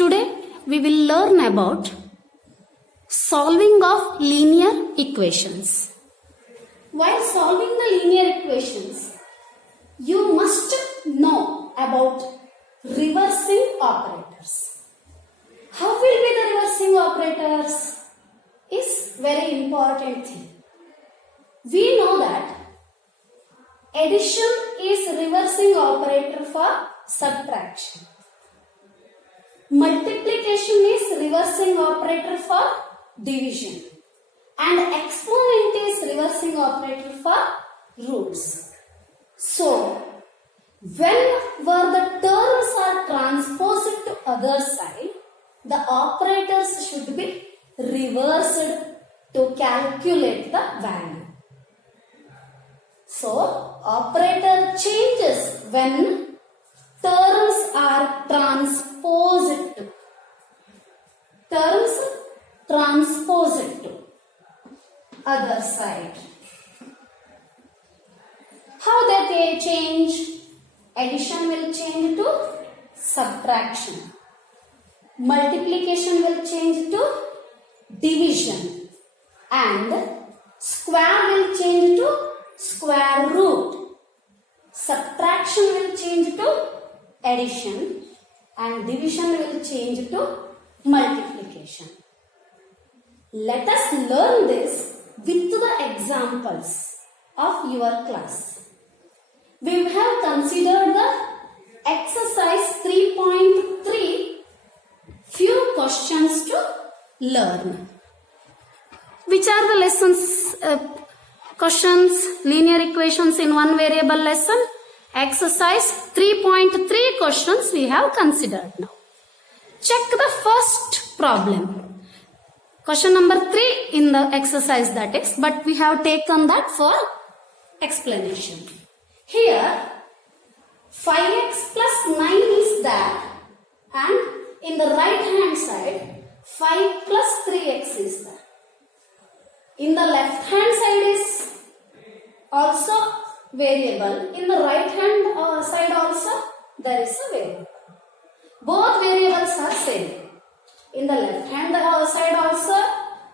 Today we will learn about solving of linear equations. While solving the linear equations, you must know about reversing operators. How will be the reversing operators is very important thing. We know that addition is reversing operator for subtraction. Multiplication is reversing operator for division. And exponent is reversing operator for roots. So, whenever the terms are transposed to other side, the operators should be reversed to calculate the value. So, operator changes when terms are transposed to. Terms transposed to other side. How that they change? Addition will change to subtraction. Multiplication will change to division. And square will change to square root. Subtraction will change to addition. And division will change to multiplication. Let us learn this with the examples of your class. We have considered the exercise 3.3, few questions to learn. Which are the lessons, questions, linear equations in one variable lesson? Exercise 3.3 questions we have considered now. Check the first problem. Question number 3 in the exercise that is, but we have taken that for explanation. Here, 5x plus 9 is there, and in the right hand side, 5 plus 3x is there. In the left hand side is also variable. In the right hand side also there is a variable. Both variables are same. In the left hand side also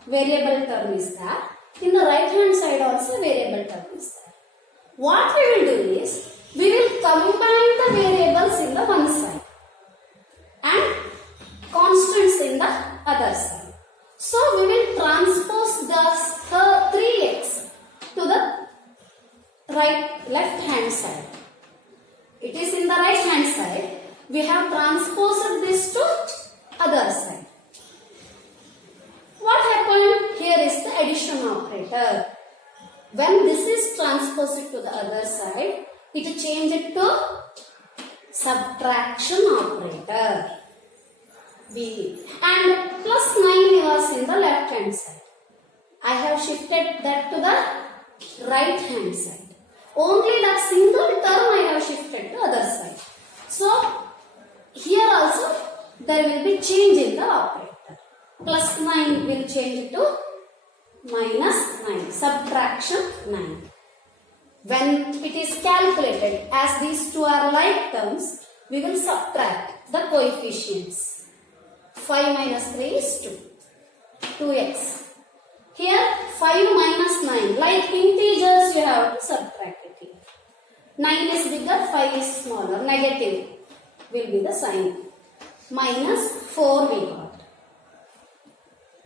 variable term is there. In the right hand side also variable term is there. What we will do is, we will combine the variables in the one side and constants in the other side. So we will transpose the 3x to the left hand side. It is in the right hand side. We have transposed this to other side. What happened? Here is the addition operator. When this is transposed to the other side, it changes to subtraction operator. B. And plus 9 was in the left hand side. I have shifted that to the right hand side. Only that single term I have shifted to other side. So, here also there will be change in the operator. Plus 9 will change to minus 9. Subtraction 9. When it is calculated, as these two are like terms, we will subtract the coefficients. 5 minus 3 is 2. 2x. Here 5 minus 9. Like integers you have to subtract it here. 9 is bigger, 5 is smaller. Negative will be the sign. Minus 4 we got.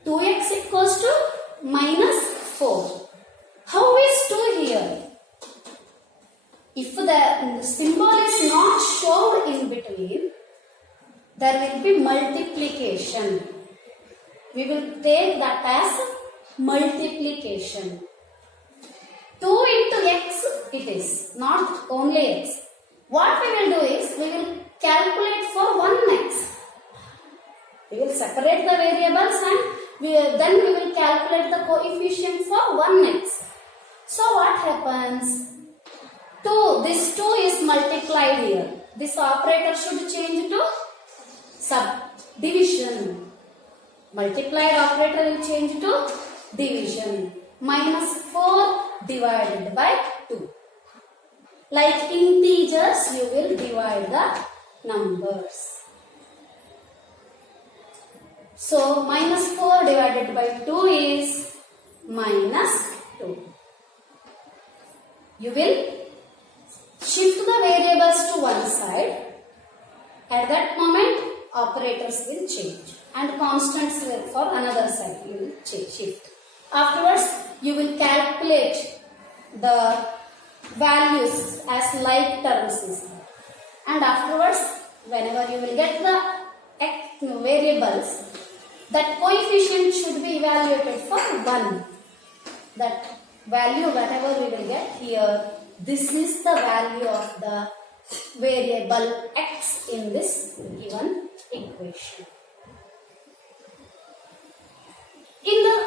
2x equals to minus 4. How is 2 here? If the symbol is not shown in between, there will be multiplication. We will take that as multiplication. 2 into x it is, not only x. What we will do is, we will calculate for 1x. We will separate the variables and then we will calculate the coefficient for 1x. So what happens? 2, this 2 is multiplied here. This operator should change to subdivision. Multiplied operator will change to division. Minus 4 divided by 2. Like integers, you will divide the numbers. So minus 4 divided by 2 is minus 2. You will shift the variables to one side. At that moment, operators will change and constants will for another side you will shift. Afterwards, you will calculate the values as like terms is there. And afterwards, whenever you will get the variables, that coefficient should be evaluated for 1. That value whatever we will get here, this is the value of the variable x in this given equation. In the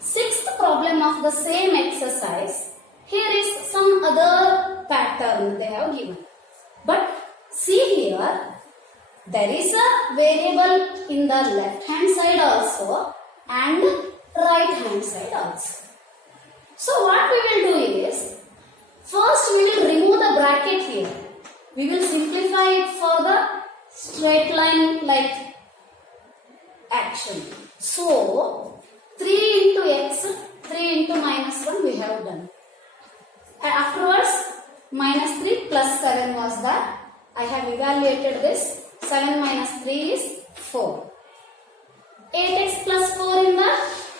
sixth problem of the same exercise, here is some other pattern they have given. But see here, there is a variable in the left hand side also and right hand side also. So what we will do is, first we will remove the bracket here. We will simplify it for the straight line like action. So 3 into x, 3 into minus 1 we have done. And afterwards minus 3 plus 7 was that. I have evaluated this. 7 minus 3 is 4. 8x plus 4 in the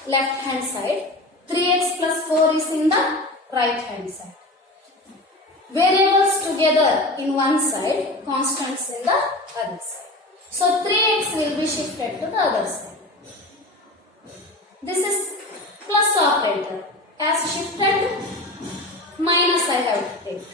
left hand side. 3x plus 4 is in the right hand side. Variables together in one side, constants in the other side. So 3x will be shifted to the other side. This is plus operator. As shifted, minus I have to take.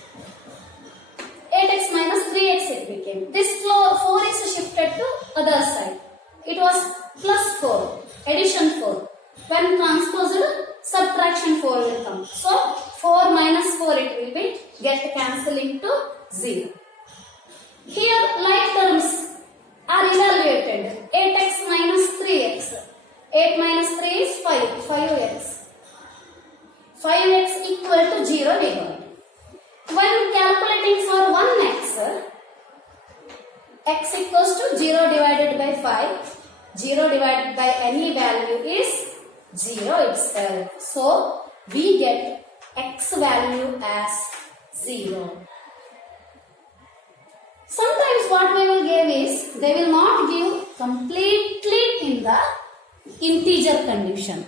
8x minus 3x it became. This 4 is shifted to other side. It was plus 4, addition 4. When transposed, subtraction 4 will come. So 4 minus 4 it will be get cancelling to 0. Here like terms are evaluated. 8x minus 3x. 8 minus 3 is 5x. 5x equal to 0 divided. When calculating for 1x, x equals to 0 divided by 5. 0 divided by any value is 0 itself. So we get x value as 0. Sometimes what we will give is, they will not give completely in the integer condition.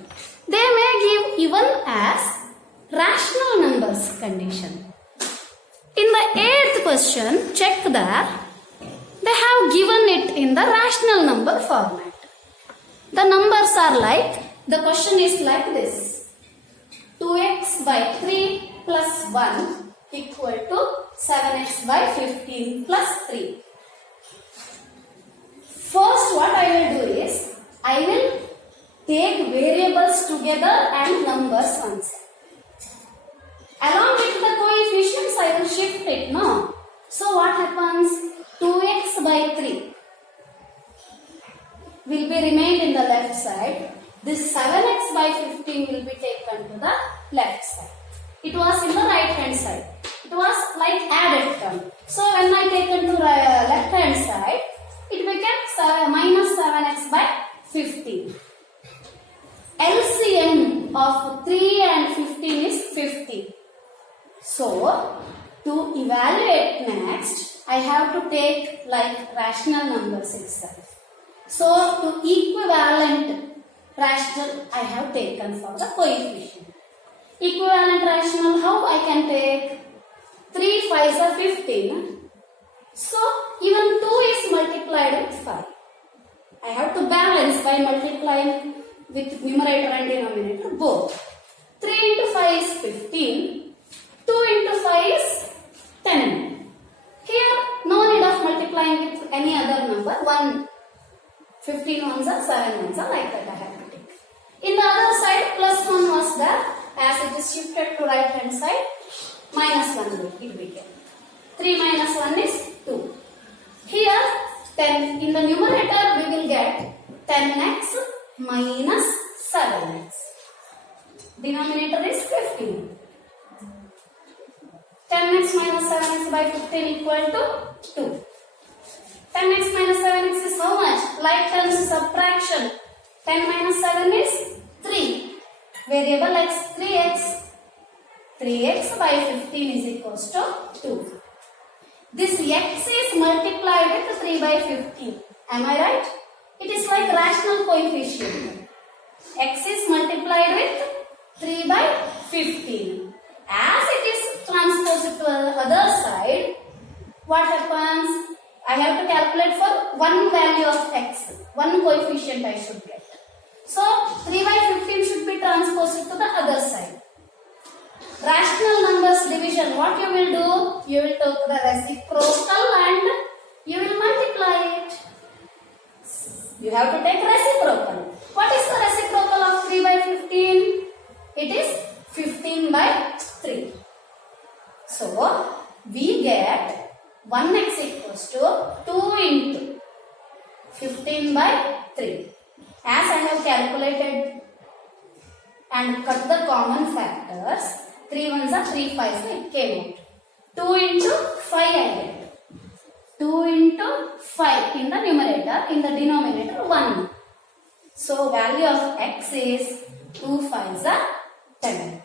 They may give even as rational numbers condition. In the 8th question, check that they have given it in the rational number format. The numbers are like, the question is like this. 2x by 3 plus 1 equal to 7x by 15 plus 3. First what I will do is, I will take variables together and numbers one side. Along with the coefficients I will shift it, no? So what happens? 2x by 3 will be remained in the left side. This 7x by 15 will be taken to the left side. It was in the right hand side. It was like added term. So when I taken to left hand side, it became minus 7x by 15. LCM of 3 and 15 is 50. So to evaluate next, I have to take like rational numbers itself. So to equivalent rational I have taken for the coefficient. Equivalent rational, how I can take? 3 5s are 15. So even 2 is multiplied with 5. I have to balance by multiplying with numerator and denominator both. 3 into 5 is 15. 2 into 5 is 10. Here no need of multiplying with any other number. 15 ones are 7 ones are like that I have to take. In the other side plus 1 was there. As it is shifted to right hand side, minus 1 it became. 3 minus 1 is 2. Here 10 in the numerator we will get 10x minus 7x. Denominator is 15. 10x minus 7x by 15 equal to 2. 10x minus 7x is how much? Like terms subtraction. 10 minus 7 is 3. Variable x, 3x. 3x by 15 is equals to 2. This x is multiplied with 3 by 15. Am I right? It is like rational coefficient. X is multiplied with 3 by 15. As it is transposed to the other side, what happens? I have to calculate for one value of x. One coefficient I should get. So 3 by 15 should be transposed to the other side. Rational numbers division, what you will do? You will take the reciprocal and you will multiply it. You have to take reciprocal. What is the reciprocal of 3 by 15? It is 15 by 3. So, we get 1x equals to 2 into 15 by 3. As I have calculated and cut the common factors, 3 ones are 3 5s, it came out. 2 into 5 I get. 2 into 5 in the numerator, in the denominator 1. So value of x is 2 5s are 10.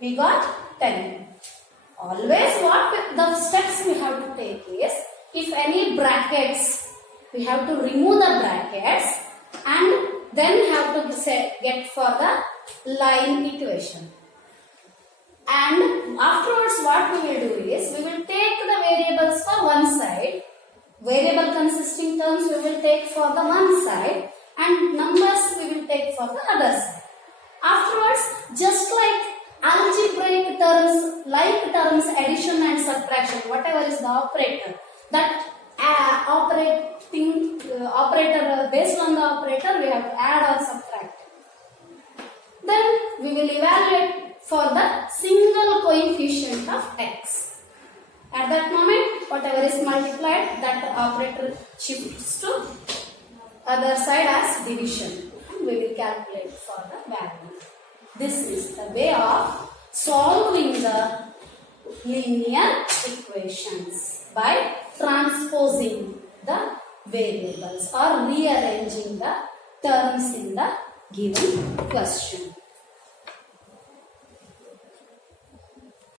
We got 10. Always what the steps we have to take is, if any brackets, we have to remove the brackets and then have to get for the line equation. And afterwards what we will do is, we will take the variables for one side, variable consisting terms we will take for the one side and numbers we will take for the other side. Afterwards, just like algebraic terms, like terms addition and subtraction, whatever is the operator, that operator based on the operator we have to add or subtract. Then we will evaluate for the single coefficient of x. At that moment, whatever is multiplied, that operator shifts to other side as division. We will calculate for the value. This is the way of solving the linear equations by transposing the variables or rearranging the terms in the given question.